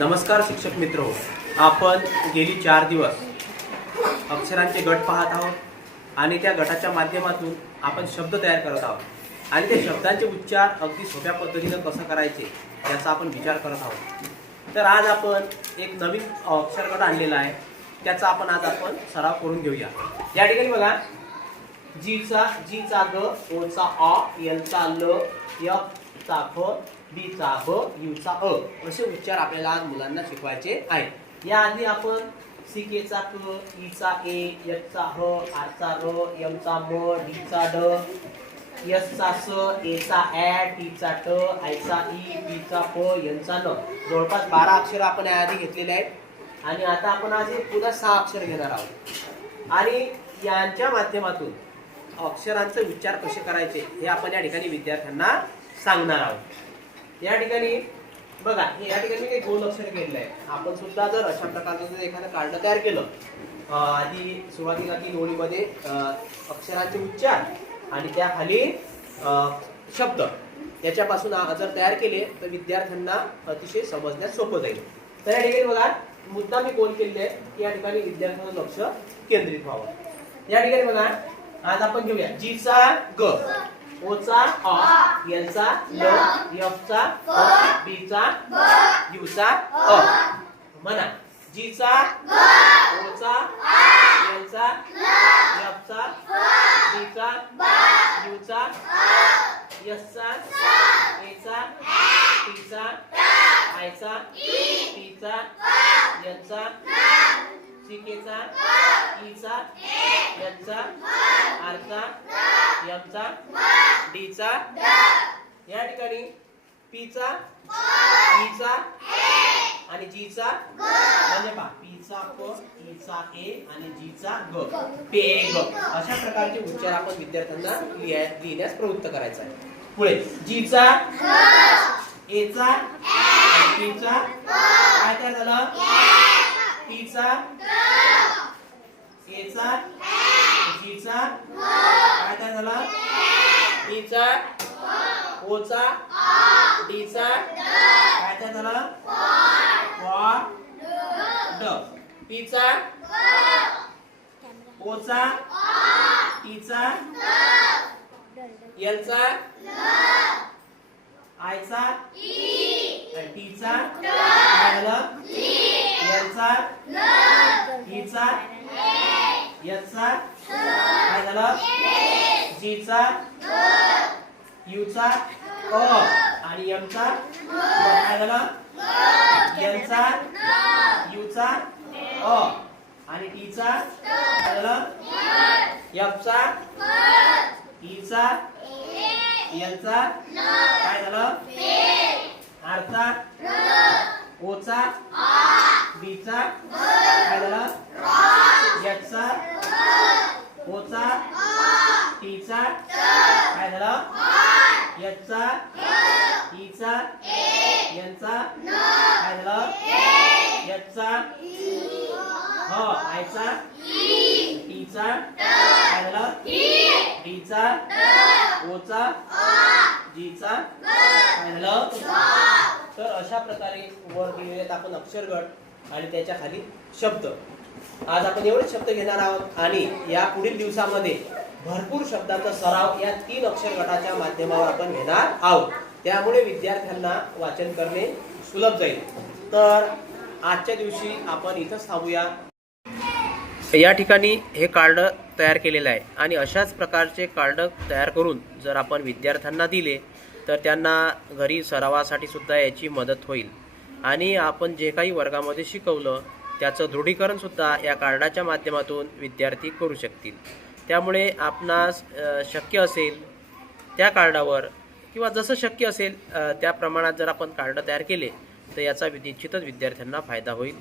नमस्कार शिक्षक मित्र, आपण गेली 4 दिवस अक्षरांचे गट पाहत आहोत आणि त्या गटाच्या माध्यमातून आपण शब्द तयार करत आहोत आणि ते शब्दांचे उच्चार अगदी सोप्या पद्धतीने कसं करायचे याचा आपण विचार करत आहोत। तर आज आपण एक नवीन अक्षर गट आणलेला आहे, त्याचा आज आपण सराव करून घेऊया। या ठिकाणी बघा, जी चा ग, ओ चा अ, एल चा ल, य चा फ, बी चा ब, यू चा अ असे उच्चार आपल्याला आज मुलांना शिकवायचे आहेत। या आधी आपण सी के चा क, ई चा ए, एच चा ह, आर चा र, एम चा म, डी चा ड, एस चा स, ए चा ऍ, टी चा ट, आय चा ई, पी चा प, एन चा न जवळपास 12 अक्षर आपण याआधी घेतलेले आहेत आणि आता आपण आज पुन्हा 6 अक्षर घेणार आहोत आणि यांच्या माध्यमातून अक्षरांचे उच्चार कसे करायचे हे आपण या ठिकाणी विद्यार्थ्यांना सांगणार आहोत। या ठिकाणी बघा, या ठिकाणी काही 2 अक्षर घेतले आहे। आपण सुद्धा जर अशा प्रकारचं एखादं कार्ड तयार केलं, आधी सुरुवातीला 3 ओळीमध्ये अक्षरांचे उच्चार आणि त्याखाली शब्द याच्यापासून जर तयार केले तर विद्यार्थ्यांना अतिशय समजण्यास सोपं जाईल। तर या ठिकाणी बघा, मुद्दा मी कोल केलेले आहे की या ठिकाणी विद्यार्थ्यांचं लक्ष केंद्रित व्हावं। या ठिकाणी बघा, आज आपण घेऊया जी चा ग, ओ चा अ, एल चा ल, एफ चा फ, बी चा ब, यू चा अ। म्हणा, जी चा ग, ओ चा अ, एल चा ल, एफ चा फ, बी चा ब, यू चा अ, एस चा स, ए चा ऍ, टी चा ट, आय चा ई, पी चा क, एन चा न, सी के चा क, ई चा ए, एच चा आर चा एम चा डी चा ड। या ठिकाणी पी चा, ई चा आणि जी चा ग, म्हणजे पहा, पी चा प, ई चा ए आणि जी चा ग, पेग अशा प्रकारचे उच्चार आपण विद्यार्थ्यांना लिहिण्यास प्रवृत्त करायचा आहे। पुढे जी चा ग, ए चा आणि पी चा काय तयार झालं? पी चा ग, ए चा, जी चा काय तयार झालं? ई चा, ओ चा, डी चा काय तयार झालं? ड। पी चा, ओ चा, टी चा, एल चा, आय चा, टी चा काय झालं? एल चा, ई चा, एच चा काय झालं? जी चा, यू चा अ आणि एम चा काय झालं? एन चा, यू चा अ आणि टी चा काय झालं? एफ चा, ई चा, एन चा काय झालं? आर चा, ओ चा, बी चा काय झालं? एच चा, ओ चा, टी चा काय झालं? एच चा, ई चा, एन चा काय झालं? एच चा, ह, आय चा, टी चा काय झालं? डी चा, ओ चा, जी चा काय झालं? तर अशा प्रकारे वर दिलेले आपण अक्षर गट आणि त्याच्या खाली शब्द, आज आपण एवढे शब्द घेणार आहोत आणि या पुढील दिवसामध्ये भरपूर शब्दांचा सराव या 3 अक्षर गटाच्या माध्यमावर आपण घेणार आहोत। त्यामुळे विद्यार्थ्यांना वाचन करणे सुलभ जाईल। तर आजच्या दिवशी आपण इथंच थांबूया। या ठिकाणी हे कार्ड तयार केलेलं आहे आणि अशाच प्रकारचे कार्ड तयार करून जर आपण विद्यार्थ्यांना दिले तर त्यांना घरी सरावासाठी सुद्धा याची मदत होईल आणि आपण जे काही वर्गामध्ये शिकवलं त्याचं दृढीकरण सुद्धा या कार्डाच्या माध्यमातून विद्यार्थी करू शकतील। त्यामुळे आपणास शक्य असेल त्या कार्डावर किंवा जसं शक्य असेल त्या प्रमाणात जर आपण कार्ड तयार केले तर याचा निश्चितच विद्यार्थ्यांना फायदा होईल।